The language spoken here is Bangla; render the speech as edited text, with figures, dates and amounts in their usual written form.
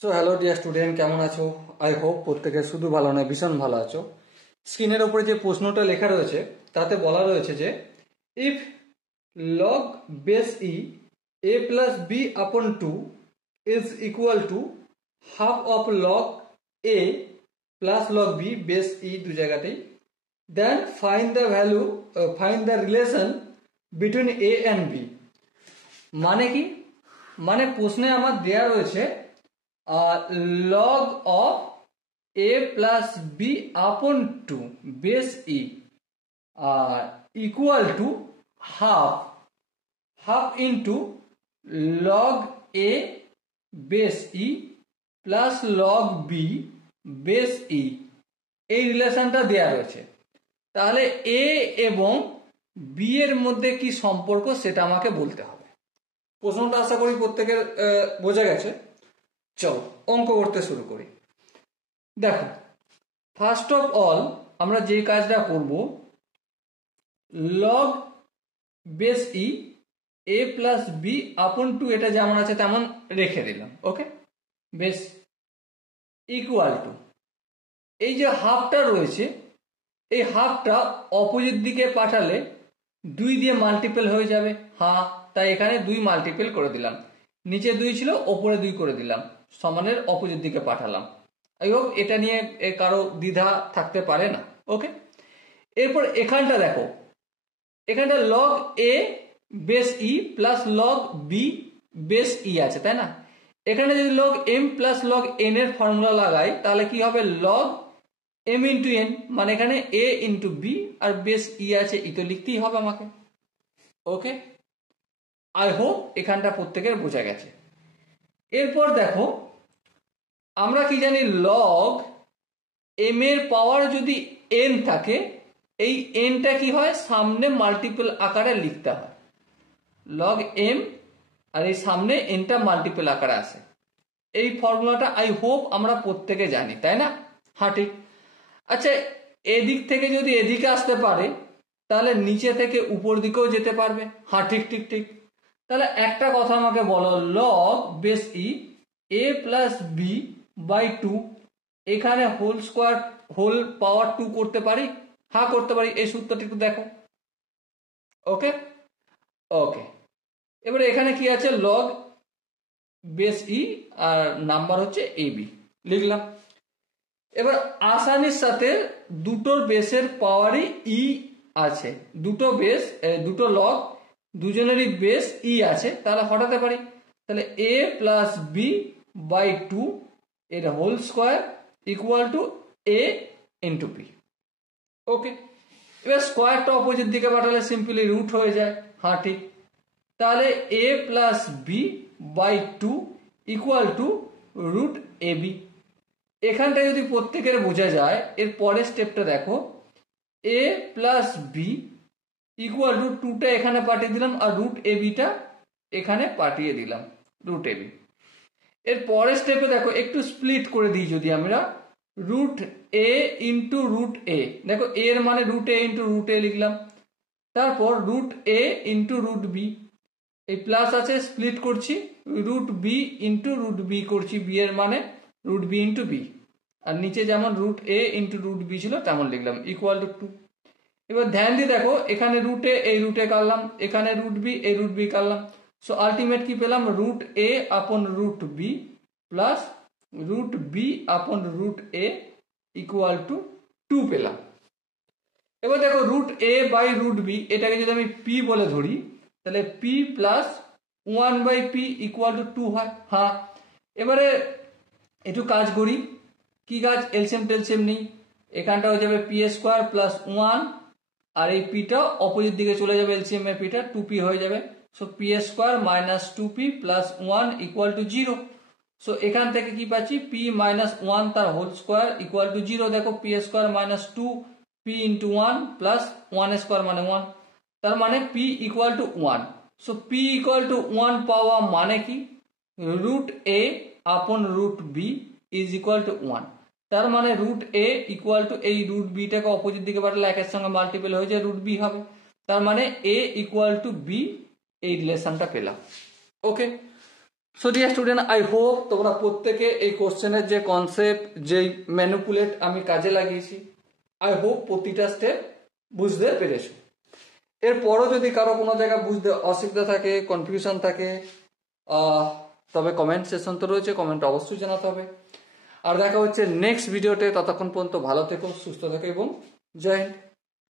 সো হ্যালো ডিয়ার স্টুডেন্ট, কেমন আছো? আই হোপ প্রত্যেকে শুধু ভালো নয়, ভীষণ ভালো আছো। স্ক্রিনের ওপরে যে প্রশ্নটা লেখা রয়েছে তাতে বলা রয়েছে যে if log base e a plus b upon two is equal to half of log a plus log b base e দু জায়গাতেই, then find the relation between a and b. মানে কি? মানে প্রশ্নে আমার দেয়া রয়েছে log of a plus b upon 2 base e equal to half into log a base e plus log b base e, এই রিলেশনটা দেয়া রয়েছে। তাহলে a এবং b এর মধ্যে কি সম্পর্ক সেটা আমাকে বলতে হবে। প্রশ্নটা আশা করি প্রত্যেকের বোঝা গেছে। চলো অঙ্ক করতে শুরু করি। দেখো, ফার্স্ট অফ অল আমরা যে কাজটা করব, log base e a plus b upon two, এটা যেমন আছে তেমন রেখে দিলাম। ওকে, বেস ইকুয়াল টু এই যে হাফটা রয়েছে, এই হাফটা অপোজিট দিকে পাঠালে 2 দিয়ে মাল্টিপল হয়ে যাবে। হ্যাঁ, তাই এখানে 2 মাল্টিপল করে দিলাম। নিচে 2 ছিল, ওপরে 2 করে দিলাম, সমানের অপোজিট দিকে পাঠালাম। আই হোপ এটা নিয়ে কারো দ্বিধা থাকতে পারে না। ওকে, এরপর এখানটা দেখো, এখানটা log a base e plus log b base e আছে, তাই না? এখানে যদি log m plus log n এর ফর্মুলা লাগাই তাহলে কি হবে? লগ এম ইন্টু এন, মানে এখানে এ ইন্টু বি আর বেস ই আছে, ই তো লিখতেই হবে আমাকে। ওকে, আই হোপ এখানটা প্রত্যেকের বোঝা গেছে। এরপর দেখো, আমরা কি জানি, লগ এম এর পাওয়ার যদি এন থাকে, এই এনটা কি হয়? সামনে মাল্টিপল আকারে লিখতে হয়। লগ এম আর এই সামনে এনটা মাল্টিপল আকারে আসে। এই ফর্মুলাটা আই হোপ আমরা প্রত্যেকে জানি, তাই না? হ্যাঁ, ঠিক। আচ্ছা, এদিক থেকে যদি এদিকে আসতে পারে তাহলে নিচে থেকে উপর দিকেও যেতে পারবে। হ্যাঁ, ঠিক ঠিক ঠিক। তাহলে একটা কথা আমাকে বলো, log base e a plus b by 2, এখানে হোল স্কোয়ার হোল পাওয়ার 2 করতে পারি? হ্যাঁ, করতে পারি। এই সূত্রটি একটু দেখো। ওকে ওকে, এবারে এখানে কি আছে? লগ বেস ই আর নাম্বার হচ্ছে এ বি, লিখলাম। এবার আসানির সাথে দুটোর বেসের পাওয়ারই ই আছে, দুটো লগ দুজনেরই বেস ই আছে, তাহলে হটাতে পারি। তাহলে এ প্লাস বি বাই 2 এর whole square equal to a into b. Okay, এবার স্কোয়ারটা অপোজিট দিকে পাঠালে সিম্পলি রুট হয়ে যায়। হ্যাঁ, ঠিক। তাহলে a plus b by 2 equal to root a b. এখানটা যদি প্রত্যেকের বোঝা যায়, এর পরের স্টেপটা দেখো, a plus b equal to 2টা এখানে পাঠিয়ে দিলাম আর রুট এ বিটা এখানে পাঠিয়ে দিলাম, রুট এ বি। এর পরের স্টেপে দেখো, একটু স্প্লিট করে দিই যদি আমরা, root a into root a, দেখো এর মানে root a into root a লিখলাম। তারপর root a into root b, এই প্লাস আছে, স্প্লিট করছি, root b into root b করছি, বি এর মানে রুট বি ইন্টু বি, আর নিচে যেমন root a into root b ছিল তেমন লিখলাম, ইকুয়াল টু 2। এবার ধ্যান দিয়ে দেখো, এখানে রুটে এই রুটে কাটলাম, এখানে রুট বি এই রুট বি কাটলাম। সো আলটিমেট কি পেলাম? Root a upon root b plus root b upon root a equal to 2 পেলাম। এবার দেখো, root a by root b, এটাকে যদি আমি পি বলে ধরি তাহলে p plus 1 by p equal to 2 হয়। হ্যাঁ, এবারে একটু কাজ করি। কি কাজ? এলসিএম টেলসিএম নেই, এখানটা হয়ে যাবে পি স্কোয়ার প্লাস 1 আর এই পিটা অপোজিট দিকে চলে যাবে, এলসিএম এর পিটা 2p হয়ে যাবে। So P square minus 2p plus 1 equal to 0। So এখান থেকে কি পাচ্ছি? পি মাইনাস 1 তার হোল স্কোয়ার ইকুয়াল টু 0। দেখো, p square minus 2p into 1 plus 1 square মানে 1, তার মানে p equal to 1। So p equal to 1 পাওয়া মানে কি? Root a upon root b is equal to 1। তার মানে রুট এ ইকুয়াল টু এই রুট বিটাকে অপোজিট দিকে পাঠালে একের সঙ্গে মাল্টিপল হয়ে যায়, রুট বি হবে। তার মানে এ ইকুয়াল টু বি, এই রিলেশনটা পেলাম। Okay, so dear student, I hope তোমরা প্রত্যেকে এই কোশ্চেনের যে কনসেপ্ট, যেই ম্যানিপুলেট আমি কাজে লাগিয়েছি, আই হোপ প্রতিটা স্টেপ বুঝতে পেরেছো। এরপরও যদি কারো কোনো জায়গা বুঝতে অসুবিধা থাকে, কনফিউশন থাকে, তবে কমেন্ট সেকশন তো রয়েছে, কমেন্ট অবশ্যই জানাতে হবে। আর দেখা হচ্ছে নেক্সট ভিডিওতে। ততক্ষণ পর্যন্ত ভালো থেকো, সুস্থ থেকো এবং জয় হিন্দ।